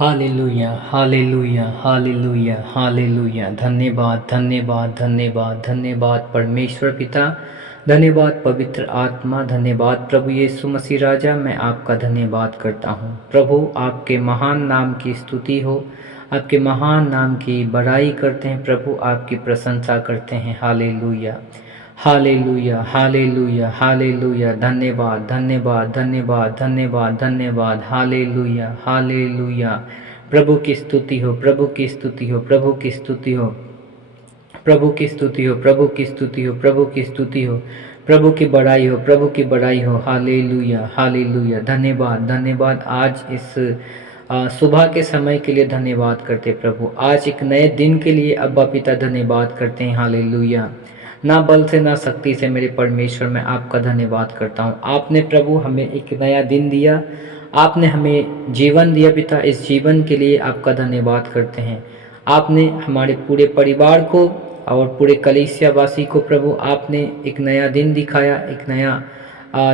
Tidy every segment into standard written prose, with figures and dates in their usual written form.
Hallelujah hallelujah hallelujah hallelujah. धन्यवाद धन्यवाद धन्यवाद धन्यवाद परमेश्वर पिता, धन्यवाद पवित्र आत्मा, धन्यवाद प्रभु यीशु मसीह राजा। मैं आपका धन्यवाद करता हूँ प्रभु। आपके महान नाम की स्तुति हो, आपके महान नाम की बड़ाई करते हैं प्रभु, आपकी प्रशंसा करते हैं। Hallelujah hallelujah hallelujah hallelujah. धन्यवाद धन्यवाद धन्यवाद धन्यवाद धन्यवाद। Hallelujah hallelujah. प्रभु की स्तुति हो, प्रभु की स्तुति हो, प्रभु की स्तुति हो, प्रभु की स्तुति हो, प्रभु की स्तुति हो, प्रभु की स्तुति हो, प्रभु की बड़ाई हो, प्रभु की बड़ाई हो। Hallelujah hallelujah. धन्यवाद धन्यवाद। आज इस सुबह के समय के लिए धन्यवाद करते प्रभु। आज एक नए दिन के लिए अब्बा पिता धन्यवाद करते हैं। हालेलुया। ना बल से ना शक्ति से मेरे परमेश्वर, मैं आपका धन्यवाद करता हूँ। आपने प्रभु हमें एक नया दिन दिया, आपने हमें जीवन दिया पिता। इस जीवन के लिए आपका धन्यवाद करते हैं। आपने हमारे पूरे परिवार को और पूरे कलीसियावासी को प्रभु आपने एक नया दिन दिखाया, एक नया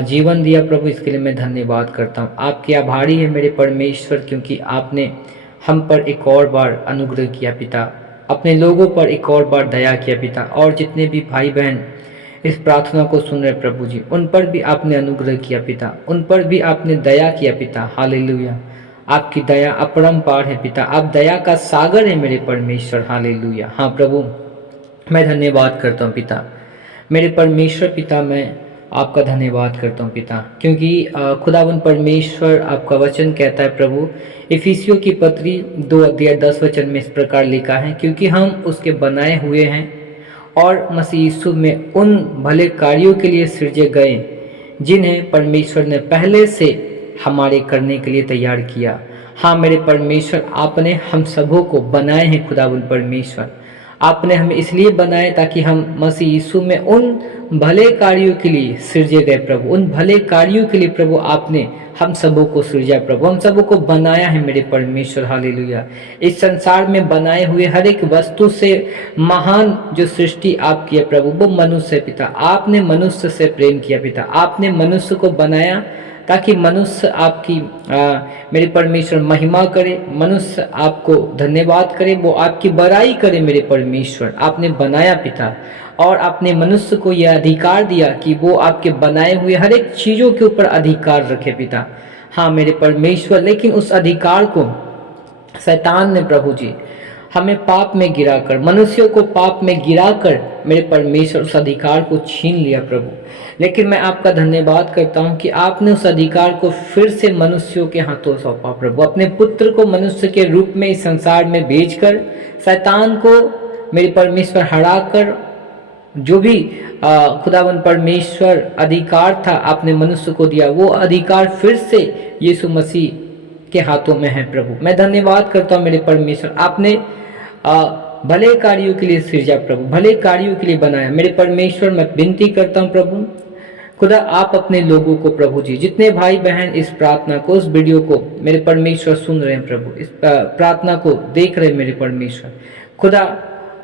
जीवन दिया प्रभु। इसके लिए मैं धन्यवाद करता हूँ। आपके आभारी है मेरे परमेश्वर, क्योंकि आपने हम पर एक और बार अनुग्रह किया पिता, अपने लोगों पर एक और बार दया किया पिता। और जितने भी भाई बहन इस प्रार्थना को सुन रहे प्रभु जी, उन पर भी आपने अनुग्रह किया पिता, उन पर भी आपने दया किया पिता। हालेलुया। आपकी दया अपरंपार है पिता, आप दया का सागर है मेरे परमेश्वर। हालेलुया। हाँ प्रभु, मैं धन्यवाद करता हूँ पिता, मेरे परमेश्वर पिता। मैं आपका धन्यवाद करता हूँ पिता, क्योंकि खुदावन परमेश्वर आपका वचन कहता है प्रभु, इफिसियों की पत्री 2:10 में इस प्रकार लिखा है, क्योंकि हम उसके बनाए हुए हैं और मसीह यीशु में उन भले कार्यों के लिए सृजे गए जिन्हें परमेश्वर ने पहले से हमारे करने के लिए तैयार किया। हाँ मेरे परमेश्वर, आपने हम सबों को बनाए हैं खुदावन परमेश्वर। आपने हमें इसलिए बनाए ताकि हम मसीह यीशु में उन भले कार्यों के लिए सृजे गए प्रभु। उन भले कार्यों के लिए प्रभु आपने हम सबों को सृजा प्रभु, हम सबों को बनाया है मेरे परमेश्वर। हालेलुया। इस संसार में बनाए हुए हर एक वस्तु से महान जो सृष्टि आपकी है प्रभु, वो मनुष्य पिता। आपने मनुष्य से प्रेम किया पिता, आपने मनुष्य को बनाया ताकि मनुष्य आपकी मेरे परमेश्वर महिमा करे, मनुष्य आपको धन्यवाद करे, वो आपकी बड़ाई करे मेरे परमेश्वर। आपने बनाया पिता, और आपने मनुष्य को यह अधिकार दिया कि वो आपके बनाए हुए हर एक चीज़ों के ऊपर अधिकार रखे पिता। हाँ मेरे परमेश्वर, लेकिन उस अधिकार को शैतान ने प्रभु जी हमें पाप में गिराकर, मनुष्यों को पाप में गिराकर मेरे परमेश्वर उस अधिकार को छीन लिया प्रभु। लेकिन मैं आपका धन्यवाद करता हूँ कि आपने उस अधिकार को फिर से मनुष्यों के हाथों सौंपा प्रभु। अपने पुत्र को मनुष्य के रूप में इस संसार में भेजकर शैतान को मेरे परमेश्वर हराकर, जो भी खुदावन परमेश्वर अधिकार था आपने मनुष्य को दिया, वो अधिकार फिर से यीशु मसीह के हाथों में है प्रभु। मैं धन्यवाद करता हूँ मेरे परमेश्वर, आपने भले कार्यों के लिए सृजा प्रभु, भले कार्यों के लिए बनाया मेरे परमेश्वर। मैं विनती करता हूँ प्रभु खुदा, आप अपने लोगों को प्रभु जी, जितने भाई बहन इस प्रार्थना को, उस वीडियो को मेरे परमेश्वर सुन रहे हैं प्रभु, इस प्रार्थना को देख रहे हैं मेरे परमेश्वर, खुदा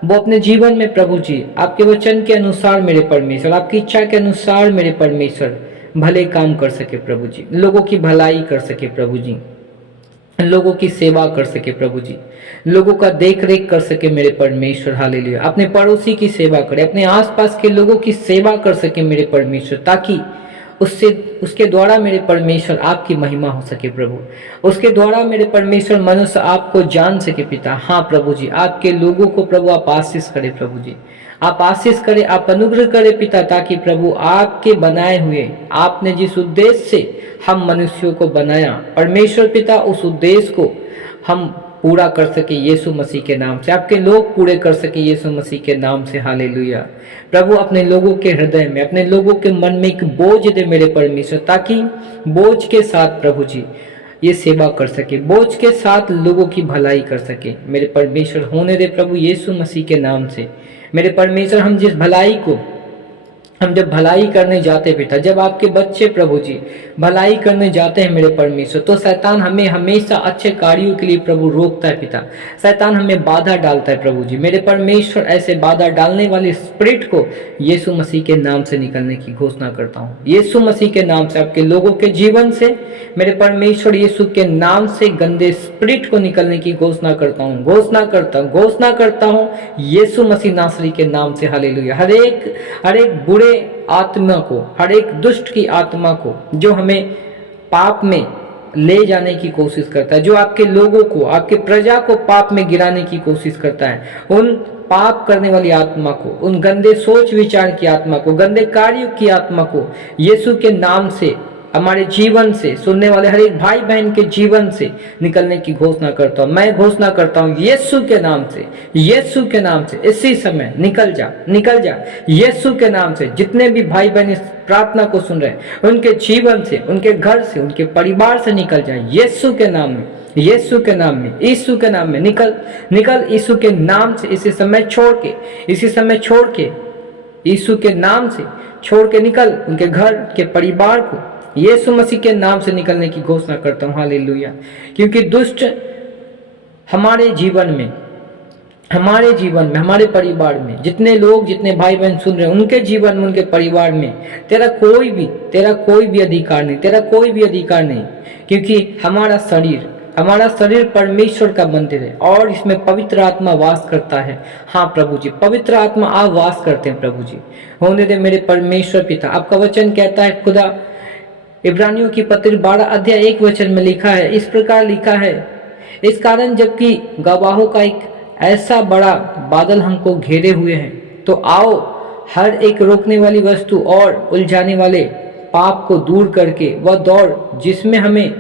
वो अपने जीवन में प्रभु जी आपके वचन के अनुसार मेरे परमेश्वर, आपकी इच्छा के अनुसार मेरे परमेश्वर भले काम कर सके प्रभु जी, लोगों की भलाई कर सके प्रभु जी, लोगों की सेवा कर सके प्रभु जी, लोगों का देख रेख कर सके मेरे परमेश्वर। हालेलुया। अपने पड़ोसी की सेवा करे, अपने आसपास के लोगों की सेवा कर सके मेरे परमेश्वर, ताकि उसके द्वारा मेरे परमेश्वर आपकी महिमा हो सके प्रभु। उसके द्वारा मेरे परमेश्वर मनुष्य आपको जान सके पिता। हाँ प्रभु जी, आपके लोगों को प्रभु आप आशीष करे प्रभु जी, आप आशीष करें, आप अनुग्रह करें पिता, ताकि प्रभु आपके बनाए हुए, आपने जिस उद्देश्य से हम मनुष्यों को बनाया परमेश्वर पिता, उस उद्देश्य को हम पूरा कर सके यीशु मसीह के नाम से, आपके लोग पूरे कर सके यीशु मसीह के नाम से। हालेलुया। प्रभु अपने लोगों के हृदय में, अपने लोगों के मन में एक बोझ दे मेरे परमेश्वर, ताकि बोझ के साथ प्रभु जी ये सेवा कर सके, बोझ के साथ लोगों की भलाई कर सके मेरे परमेश्वर। होने दे प्रभु यीशु मसीह के नाम से मेरे परमेश्वर। हम जब भलाई करने जाते पिता, जब आपके बच्चे प्रभु जी भलाई करने जाते हैं मेरे परमेश्वर, तो शैतान हमें हमेशा अच्छे कार्यों के लिए प्रभु रोकता है पिता। शैतान हमें बाधा डालता है प्रभु जी। मेरे परमेश्वर ऐसे बाधा डालने वाले स्पिरिट को यीशु मसीह के नाम से निकलने की घोषणा करता हूँ। यीशु मसीह के नाम से आपके लोगों के जीवन से मेरे परमेश्वर यीशु के नाम से गंदे स्पिरिट को निकलने की घोषणा करता हूँ, घोषणा करता हूँ यीशु मसीह नासरी के नाम से। हालेलुया। हर एक बुरे आत्मा को, हर एक दुष्ट की आत्मा को जो हमें पाप में ले जाने की कोशिश करता है, जो आपके लोगों को, आपके प्रजा को पाप में गिराने की कोशिश करता है, उन पाप करने वाली आत्मा को, उन गंदे सोच विचार की आत्मा को, गंदे कार्यों की आत्मा को यीशु के नाम से, हमारे जीवन से, सुनने वाले हर एक भाई बहन के जीवन से निकलने की घोषणा करता हूँ। मैं घोषणा करता हूँ यीशु के नाम से, यीशु के नाम से इसी समय निकल जा, निकल जा यीशु के नाम से। जितने भी भाई बहन इस प्रार्थना को सुन रहे हैं, उनके जीवन से, उनके घर से, उनके परिवार से निकल जाए यीशु के नाम में, यीशु के नाम में, यीशु के नाम में निकल, निकल यीशु के नाम से। इसी समय छोड़ के, इसी समय छोड़ के, यीशु के नाम से छोड़ के निकल, उनके घर के परिवार को यीशु मसीह के नाम से निकलने की घोषणा करता हूँ। हालेलुया। क्योंकि दुष्ट हमारे जीवन में, हमारे परिवार में, जितने लोग, जितने भाई बहन सुन रहे हैं, उनके जीवन में, उनके परिवार में तेरा कोई भी अधिकार नहीं, तेरा कोई भी अधिकार नहीं। क्योंकि हमारा शरीर परमेश्वर का मंदिर है और इसमें पवित्र आत्मा वास करता है। हाँ प्रभु जी, पवित्र आत्मा आप वास करते हैं प्रभु जी। होने दे मेरे परमेश्वर पिता। आपका वचन कहता है खुदा, इब्रानियों की पत्री 12 अध्याय 1 वचन में लिखा है, इस प्रकार लिखा है, इस कारण जबकि गवाहों का एक ऐसा बड़ा बादल हमको घेरे हुए हैं, तो आओ हर एक रोकने वाली वस्तु और उलझाने वाले पाप को दूर करके वह दौड़ जिसमें हमें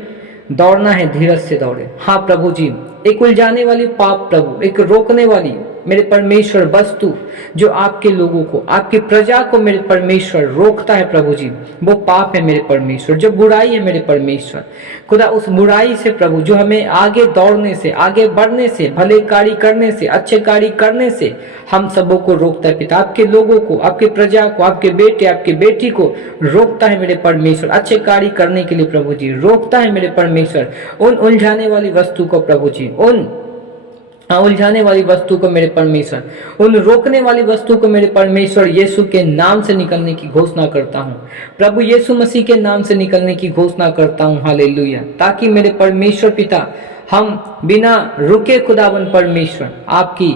दौड़ना है, धीरज से दौड़े। हाँ प्रभु जी, एक उलझाने वाली पाप प्रभु, एक रोकने वाली मेरे परमेश्वर वस्तु जो आपके लोगों को, आपकी प्रजा को मेरे परमेश्वर रोकता है प्रभु जी, वो पाप है मेरे परमेश्वर, जो बुराई है मेरे परमेश्वर। खुदा उस बुराई से प्रभु, जो हमें आगे दौड़ने से, आगे बढ़ने से, भले कार्य करने से, अच्छे कार्य करने से हम सबों को रोकता है पिता। आपके लोगों को, आपके प्रजा को, आपके बेटे, आपकी बेटी को रोकता है मेरे परमेश्वर, अच्छे कार्य करने के लिए प्रभु जी रोकता है मेरे परमेश्वर। उन उलझाने वाली वस्तु को प्रभु जी, उन उलझाने वाली वस्तु को मेरे परमेश्वर, उन रोकने वाली वस्तु को मेरे परमेश्वर यीशु के नाम से निकलने की घोषणा करता हूँ प्रभु, यीशु मसीह के नाम से निकलने की घोषणा करता हूँ। हालेलुया। ताकि मेरे परमेश्वर पिता हम बिना रुके खुदावन परमेश्वर आपकी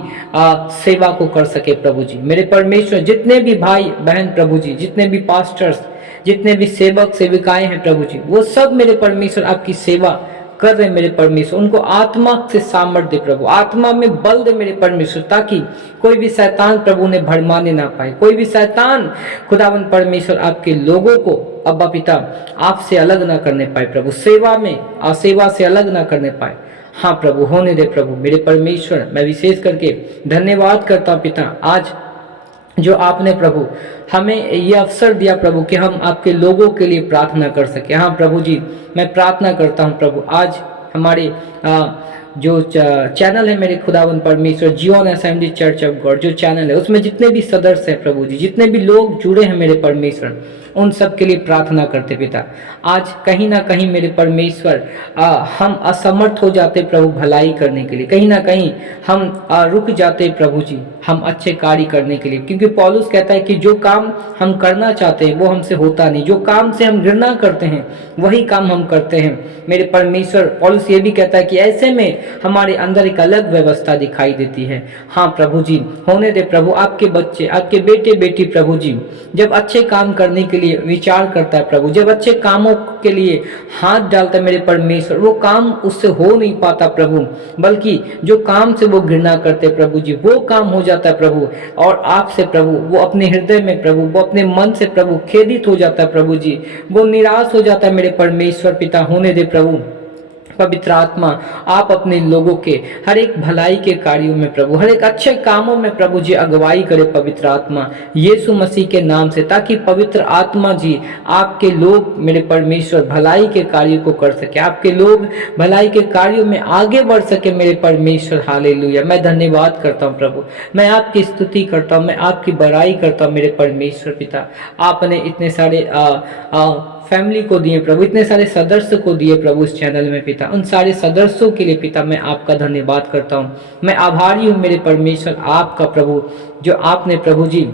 सेवा को कर सके प्रभु जी। मेरे परमेश्वर जितने भी भाई बहन प्रभु जी, जितने भी पास्टर्स, जितने भी सेवक सेविकाएं हैं प्रभु जी, वो सब मेरे परमेश्वर आपकी सेवा कर रहे मेरे परमेश्वर। उनको आत्मा से सामर्थ्य दे प्रभु, आत्मा में बल दे मेरे परमेश्वर, ताकि कोई भी शैतान प्रभु ने भरमाने ना पाए, कोई भी शैतान खुदावन परमेश्वर आपके लोगों को अब्बा पिता आपसे अलग ना करने पाए प्रभु, सेवा में सेवा से अलग ना करने पाए। हाँ प्रभु, होने दे प्रभु मेरे परमेश्वर। मैं विशेष करके धन्यवाद करता हूँ पिता, आज जो आपने प्रभु हमें ये अवसर दिया प्रभु कि हम आपके लोगों के लिए प्रार्थना कर सके। हाँ प्रभु जी, मैं प्रार्थना करता हूँ प्रभु, आज हमारे जो चैनल है मेरे खुदावन परमेश्वर, Zion assembly church of God जो चैनल है, उसमें जितने भी सदस्य हैं प्रभु जी, जितने भी लोग जुड़े हैं मेरे परमेश्वर, उन सब के लिए प्रार्थना करते पिता। आज कहीं ना कहीं मेरे परमेश्वर हम असमर्थ हो जाते प्रभु भलाई करने के लिए, कहीं ना कहीं हम रुक जाते प्रभु जी हम अच्छे कार्य करने के लिए, क्योंकि पौलुस कहता है कि जो काम हम करना चाहते हैं वो हमसे होता नहीं, जो काम से हम घृणा करते हैं वही काम हम करते हैं मेरे परमेश्वर। पौलुस ये भी कहता है कि ऐसे में हमारे अंदर एक अलग व्यवस्था दिखाई देती है। हाँ प्रभु जी, होने दे प्रभु, आपके बच्चे, आपके बेटे बेटी प्रभु जी जब अच्छे काम करने के लिए विचार करता है प्रभु, जब अच्छे कामों के लिए हाथ डालता है मेरे परमेश्वर, वो काम उससे हो नहीं पाता प्रभु, बल्कि जो काम से वो घृणा करते प्रभु जी वो काम हो जाता है प्रभु। और आपसे प्रभु वो अपने हृदय में प्रभु, वो अपने मन से प्रभु खेदित हो जाता है प्रभु जी, वो निराश हो जाता है मेरे परमेश्वर पिता। होने दे प्रभु पवित्र आत्मा, आप अपने लोगों के हर एक भलाई के कार्यों में प्रभु, हर एक अच्छे कामों में प्रभु जी अगुवाई करे पवित्र आत्मा यीशु मसीह के नाम से, ताकि पवित्र आत्मा जी आपके लोग मेरे परमेश्वर भलाई के कार्यों को कर सके, आपके लोग भलाई के कार्यों में आगे बढ़ सके मेरे परमेश्वर। हालेलुया। मैं धन्यवाद करता हूँ प्रभु, मैं आपकी स्तुति करता हूँ, मैं आपकी बड़ाई करता हूँ मेरे परमेश्वर पिता। आपने इतने सारे फैमिली को दिए प्रभु, इतने सारे सदस्य को दिए प्रभु इस चैनल में पिता। उन सारे सदस्यों के लिए पिता मैं आपका धन्यवाद करता हूँ। मैं आभारी हूँ मेरे परमेश्वर आपका प्रभु, जो आपने प्रभु जी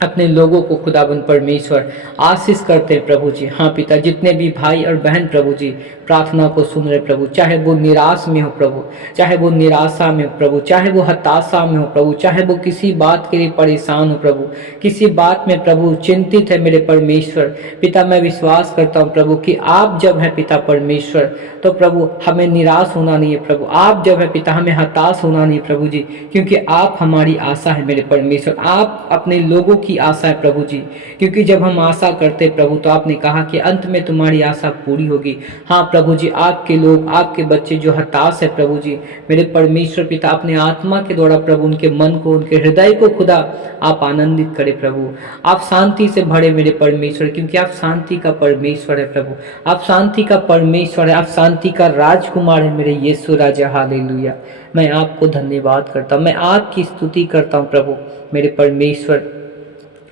अपने लोगों को खुदाबंद परमेश्वर आशीष करते हैं प्रभु जी। हाँ पिता, जितने भी भाई और बहन प्रभु जी प्रार्थना को सुन रहे प्रभु, चाहे वो निराश में हो प्रभु, चाहे वो निराशा में हो प्रभु, चाहे वो हताशा में हो प्रभु, चाहे वो किसी बात के लिए परेशान हो प्रभु, किसी बात में प्रभु चिंतित है मेरे परमेश्वर पिता, मैं विश्वास करता हूँ प्रभु कि आप जब है पिता परमेश्वर तो प्रभु हमें निराश होना नहीं है प्रभु, आप जब है पिता हमें हताश होना नहीं है प्रभु जी, क्योंकि आप हमारी आशा है मेरे परमेश्वर, आप अपने लोगों की आशा है प्रभु जी। क्योंकि जब हम आशा करते प्रभु तो आपने कहा कि अंत में तुम्हारी आशा पूरी होगी। हाँ प्रभु जी, आपके लोग, आपके बच्चे जो हताश है प्रभु जी मेरे परमेश्वर पिता, अपने आत्मा के द्वारा प्रभु उनके मन को, उनके हृदय को खुदा आप आनंदित करें प्रभु, आप शांति से भरे मेरे परमेश्वर, क्योंकि आप शांति का परमेश्वर है प्रभु, आप शांति का परमेश्वर है, आप शांति का राजकुमार है मेरे यीशु राजा। हालेलुया। मैं आपको धन्यवाद करता हूँ, मैं आपकी स्तुति करता हूँ प्रभु मेरे परमेश्वर।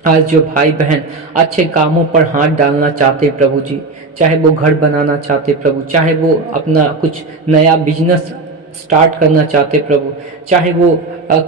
आज जो भाई बहन अच्छे कामों पर हाथ डालना चाहते प्रभु जी, चाहे वो घर बनाना चाहते प्रभु, चाहे वो अपना कुछ नया बिजनेस स्टार्ट करना चाहते प्रभु, चाहे वो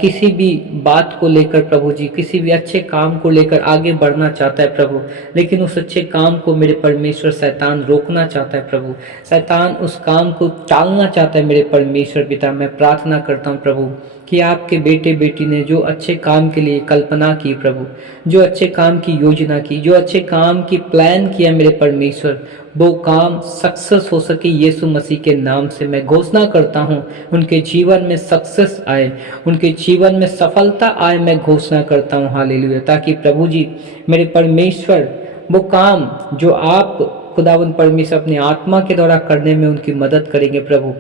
किसी भी बात को लेकर प्रभु जी, किसी भी अच्छे काम को लेकर आगे बढ़ना चाहता है प्रभु, लेकिन उस अच्छे काम को मेरे परमेश्वर शैतान रोकना चाहता है प्रभु, शैतान उस काम को टालना चाहता है मेरे परमेश्वर पिता। मैं प्रार्थना करता हूँ प्रभु कि आपके बेटे बेटी ने जो अच्छे काम के लिए कल्पना की प्रभु, जो अच्छे काम की योजना की, जो अच्छे काम की प्लान किया मेरे परमेश्वर, वो काम सक्सेस हो सके यीशु मसीह के नाम से मैं घोषणा करता हूँ। उनके जीवन में सक्सेस आए, उनके जीवन में सफलता आए, मैं घोषणा करता हूँ। हालेलुया। ताकि प्रभु जी मेरे परमेश्वर वो काम जो आप खुदावंद परमेश्वर अपने आत्मा के द्वारा करने में उनकी मदद करेंगे प्रभु,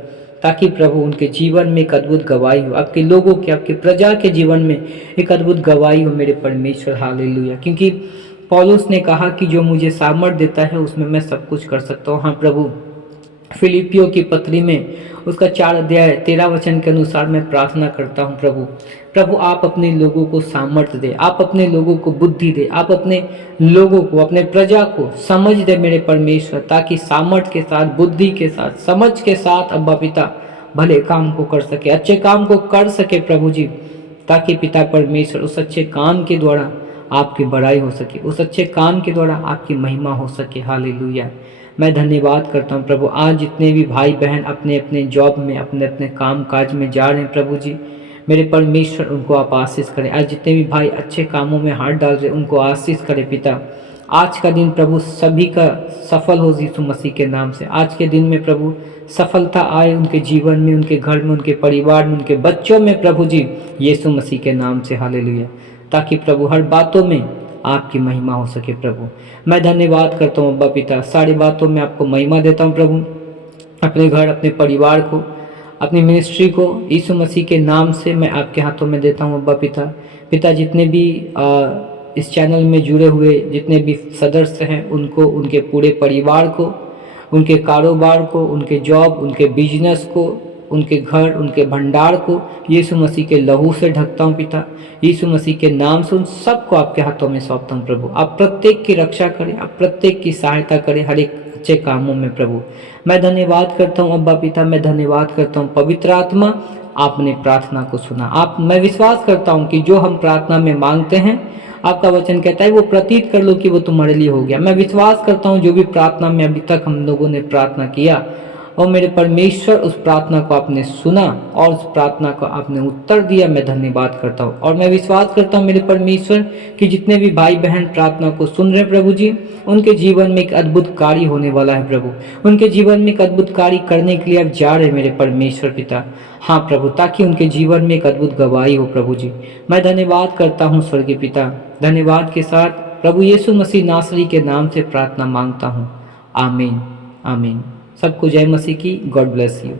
ताकि प्रभु उनके जीवन में एक अद्भुत गवाही हो, आपके लोगों के, आपके प्रजा के जीवन में एक अद्भुत गवाही हो मेरे परमेश्वर। हालेलुया। क्योंकि पौलुस ने कहा कि जो मुझे सामर्थ देता है उसमें मैं सब कुछ कर सकता हूँ। हाँ प्रभु, फिलिपियों की पत्री में उसका 4 अध्याय 13 वचन के अनुसार मैं प्रार्थना करता हूँ प्रभु, प्रभु आप अपने लोगों को सामर्थ्य दे, आप अपने लोगों को बुद्धि दे, आप अपने लोगों को, अपने प्रजा को समझ दे मेरे परमेश्वर, ताकि सामर्थ्य के साथ, बुद्धि के साथ, समझ के साथ अब्बा पिता भले काम को कर सके, अच्छे काम को कर सके प्रभु जी, ताकि पिता परमेश्वर उस अच्छे काम के द्वारा आपकी बड़ाई हो सके, उस अच्छे काम के द्वारा आपकी महिमा हो सके। हालेलुया। मैं धन्यवाद करता हूँ प्रभु, आज जितने भी भाई बहन अपने अपने जॉब में, अपने अपने काम काज में जा रहे हैं प्रभु जी मेरे परमेश्वर, उनको आप आशीष करें। आज जितने भी भाई अच्छे कामों में हाथ डाल रहे उनको आशीष करें पिता। आज का दिन प्रभु सभी का सफल हो यीशु मसीह के नाम से। आज के दिन में प्रभु सफलता आए उनके जीवन में, उनके घर में, उनके परिवार में, उनके बच्चों में प्रभु जी यीशु मसीह के नाम से। हालेलुया। ताकि प्रभु हर बातों में आपकी महिमा हो सके प्रभु। मैं धन्यवाद करता हूँ अब्बा पिता, सारी बातों में आपको महिमा देता हूँ प्रभु, अपने घर, अपने परिवार को, अपनी मिनिस्ट्री को यीशु मसीह के नाम से मैं आपके हाथों में देता हूँ अब्बा पिता। पिता जितने भी इस चैनल में जुड़े हुए जितने भी सदस्य हैं उनको, उनके पूरे परिवार को, उनके कारोबार को, उनके जॉब, उनके बिजनेस को, उनके घर, उनके भंडार को यीशु मसीह के लहू से ढकता हूँ पिता। यीशु मसीह के नाम से उन सबको आपके हाथों में सौंपता हूँ प्रभु। आप प्रत्येक की रक्षा करें, आप प्रत्येक की सहायता करें हर एक अच्छे कामों में प्रभु। मैं धन्यवाद करता हूँ अब्बा पिता, मैं धन्यवाद करता हूँ पवित्र आत्मा, आपने प्रार्थना को सुना। मैं विश्वास करता हूँ कि जो हम प्रार्थना में मांगते हैं, आपका वचन कहता है वो प्रतीत कर लो कि वो तुम्हारे लिए हो गया। मैं विश्वास करता हूँ जो भी प्रार्थना में अभी तक हम लोगों ने प्रार्थना किया, और मेरे परमेश्वर उस प्रार्थना को आपने सुना और उस प्रार्थना को आपने उत्तर दिया। मैं धन्यवाद करता हूँ और मैं विश्वास करता हूँ मेरे परमेश्वर कि जितने भी भाई बहन प्रार्थना को सुन रहे प्रभु जी, उनके जीवन में एक अद्भुत कार्य होने वाला है प्रभु। उनके जीवन में एक अद्भुत कार्य करने के लिए आप जा रहे मेरे परमेश्वर पिता। हाँ प्रभु, ताकि उनके जीवन में एक अद्भुत गवाही हो प्रभु जी। मैं धन्यवाद करता हूँ स्वर्गीय पिता। धन्यवाद के साथ प्रभु यीशु मसीह नासरी के नाम से प्रार्थना मांगता हूँ। आमीन आमीन। सबको जय मसीह की। God bless you.